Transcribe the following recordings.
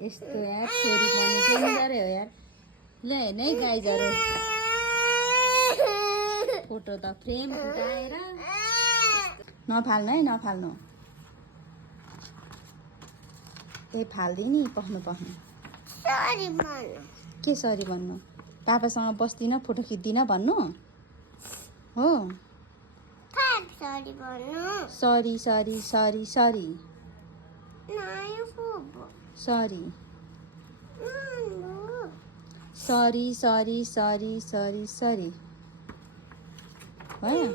यस्तो यार छोरी पनि डेन्जरै हो यार। ल हेर्नु है गाइजहरू, फोटो त फ्रेम फुटाएर। नफाल्नु है, नफाल्नु। त्यही फाल्दै नि पख्नु। के सरी भन्नु? पापासँग बस्दिनँ, फोटो खिच्दिनँ भन्नु हो? Sorry sorry sorry sorry sorry sorry sorry sorry sorry sorry भयो।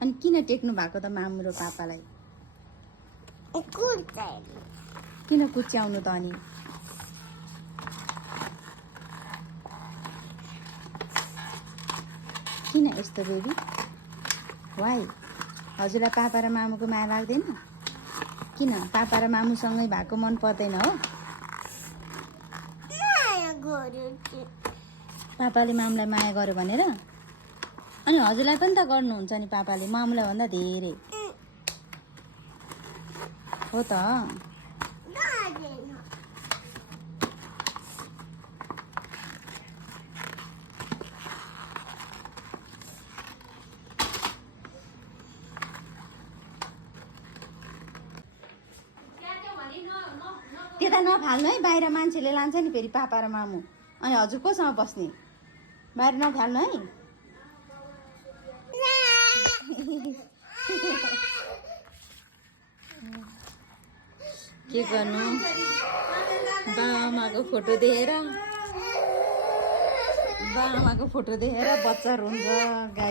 अनि किन टेक्नु भएको त मामु र पापालाई? किन कुच्याउनु त अनि? किन यस्तो बेबी? वाइ? हजुरलाई पापा र मामुको माया लाग्दैन? किन? पापा र मामुसँगै भएको मन पर्दैन हो? पापाले मामुलाई माया गर्यो भनेर? अनि हजुरलाई पनि त गर्नुहुन्छ नि पापाले, मामुलाई भन्दा धेरै हो त। त्यता नफाल्नु है, बाहिर मान्छेले लान्छ नि फेरि पापा र मामु। अनि हजुर कोसँग बस्ने? बाहिर नफाल्नु है। के गर्नु? बाबाआमाको फोटो देखेर बच्चा रुन्छ गाई।